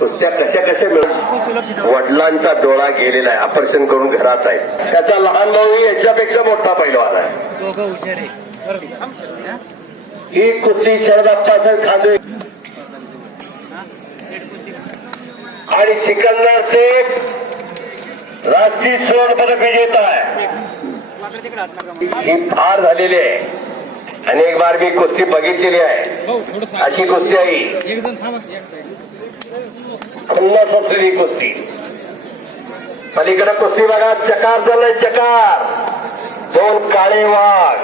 त्या कशा कशा मिळून वडिलांचा डोळा गेलेला आहे ऑपरेशन करून घरात आहे. त्याचा लहान भाऊ याच्यापेक्षा मोठा पैलवान आहे. ही? कुस्ती शरद अप्पासाहेब खांदे. आणि सिकंदर शेख राष्ट्रीय स्वर्ण पदक विजेता आहे. ही फार झालेली आहे. अनेक बार मी कुस्ती बघितलेली आहे. अशी कुस्ती आहे. ही. खुन्नस असलेली कुस्ती. पलीकडे कुस्ती बघा. चकार चाललंय चकार. दोन काळे वाघ.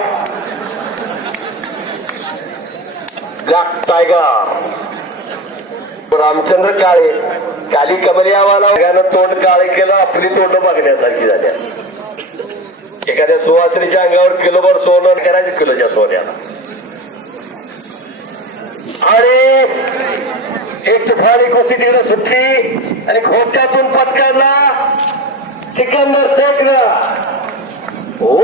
Black tiger. रामचंद्र काळे. काली कमरी आम्हाला तोंड काळे केलं आपली तोंड बघण्यासारखी झाल्या एखाद्या सुवासनीच्या अंगावर किलोभर सोनं करायचं किलोच्या सोन्याला. आणि एक तुफानी कुस्ती तिकडे सुटली आणि घोट्यातून पत्करला सिकंदर शेखनं. ओ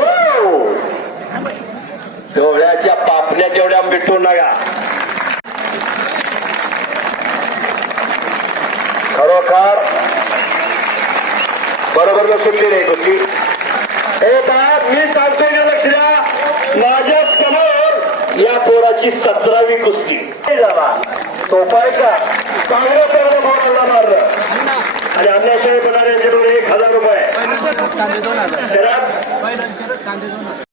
डोळ्याच्या पापण्या जेवढ्या मिटून नका. खरोखर बरोबर न सुटली नाही कुस्ती हे मी सांगतोय या पोराची सतरावी कुस्ती. का? चांगलं चांगलं भावना मारलं. आणि अन्याय बनार यांच्याकडून एक हजार रुपये.